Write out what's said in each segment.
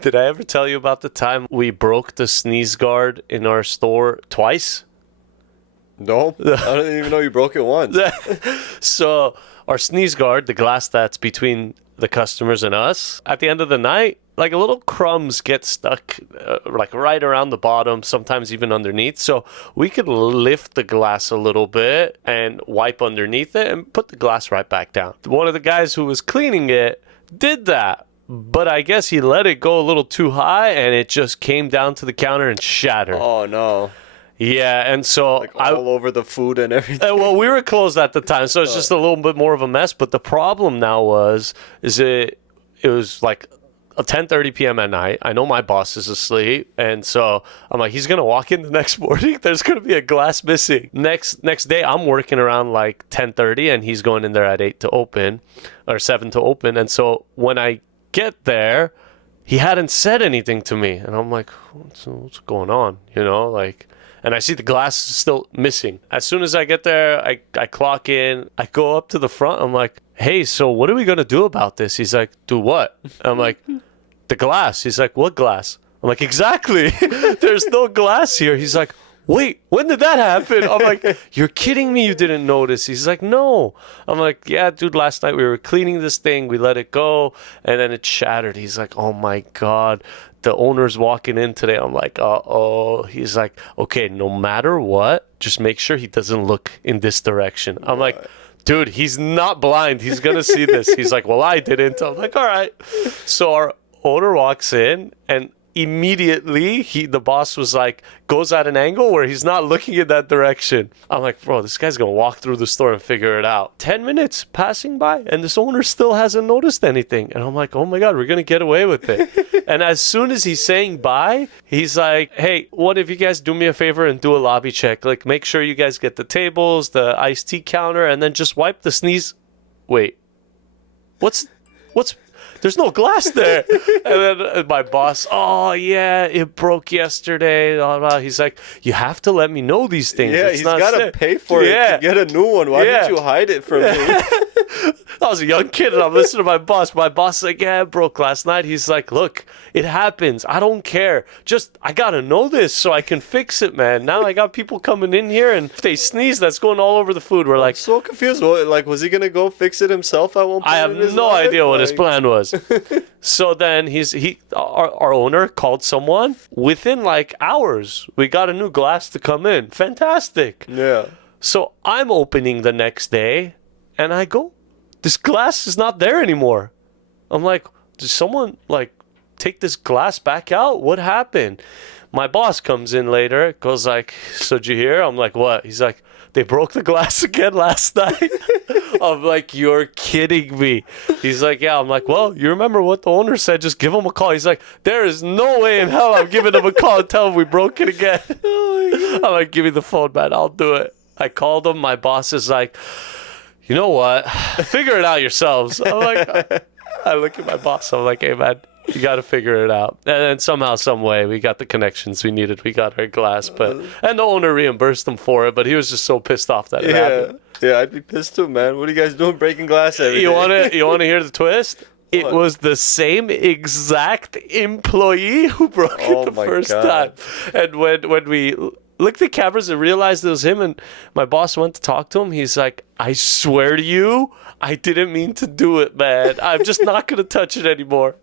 Did I ever tell you about the time we broke the sneeze guard in our store twice? No, I didn't even know you broke it once. So our sneeze guard, the glass that's between the customers and us, at the end of the night, like a little crumbs get stuck like right around the bottom, sometimes even underneath. So we could lift the glass a little bit and wipe underneath it and put the glass right back down. One of the guys who was cleaning it did that, but I guess he let it go a little too high and it just came down to the counter and shattered. Oh, no. Yeah, and so Like all over the food and everything. well, we were closed at the time, so it's just a little bit more of a mess. But the problem now it was like 10:30 p.m. at night. I know my boss is asleep, and so I'm like, he's gonna walk in the next morning. There's gonna be a glass missing. Next day, I'm working around like 10:30, and he's going in there at 8 to open, or 7 to open. And so when I get there, he hadn't said anything to me, and I'm like, what's going on? You know, like. And I see the glass is still missing. As soon as I get there, I clock in. I go up to the front. I'm like, hey, so what are we going to do about this? He's like, do what? I'm like, the glass. He's like, what glass? I'm like, exactly. There's no glass here. He's like, wait, when did that happen? I'm like, you're kidding me, you didn't notice. He's like, no. I'm like, yeah, dude, last night we were cleaning this thing. We let it go, and then it shattered. He's like, oh, my God. The owner's walking in today. I'm like, uh-oh. He's like, okay, no matter what, just make sure he doesn't look in this direction. I'm like, dude, he's not blind. He's going to see this. He's like, well, I didn't. I'm like, all right. So our owner walks in, and immediately the boss was like, goes at an angle where he's not looking in that direction. I'm like, bro, this guy's gonna walk through the store and figure it out. 10 minutes passing by and this owner still hasn't noticed anything. And I'm like, oh my God, we're gonna get away with it. And as soon as he's saying bye, he's like, hey, what if you guys do me a favor and do a lobby check? Like, make sure you guys get the tables, the iced tea counter, and then just wipe the sneeze. Wait, what's there's no glass there. And then my boss, oh, yeah, it broke yesterday. Blah, blah. He's like, you have to let me know these things. Yeah, it's he's got to pay for it to get a new one. Why did you hide it from me? I was a young kid and I'm listening to my boss. My boss is like, yeah, it broke last night. He's like, look, it happens. I don't care. Just, I got to know this so I can fix it, man. Now I got people coming in here and if they sneeze, that's going all over the food. We're like, so confused. Like, was he going to go fix it himself at one point? I have no idea what his plan was. So then our owner called someone. Within like hours, we got a new glass to come in. Fantastic. Yeah. So I'm opening the next day and I go, this glass is not there anymore. I'm like, did someone like take this glass back out? What happened? My boss comes in later, goes like, so did you hear? I'm like, what? He's like, they broke the glass again last night. I'm like, you're kidding me. He's like, yeah. I'm like, well, you remember what the owner said? Just give him a call. He's like, there is no way in hell I'm giving him a call and tell him we broke it again. I'm like, give me the phone, man. I'll do it. I called him. My boss is like, you know what? Figure it out yourselves. I'm like, I look at my boss. I'm like, hey, man, you got to figure it out. And then somehow, some way, we got the connections we needed. We got our glass, and the owner reimbursed him for it. But he was just so pissed off that it happened. Yeah, I'd be pissed too, man. What are you guys doing breaking glass every day? You want to hear the twist? It What? was the same exact employee who broke it the first time. And when we looked at cameras and realized it was him, and my boss went to talk to him, he's like, I swear to you, I didn't mean to do it, man. I'm just not going to touch it anymore.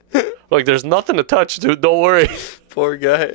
Like, there's nothing to touch, dude. Don't worry. Poor guy.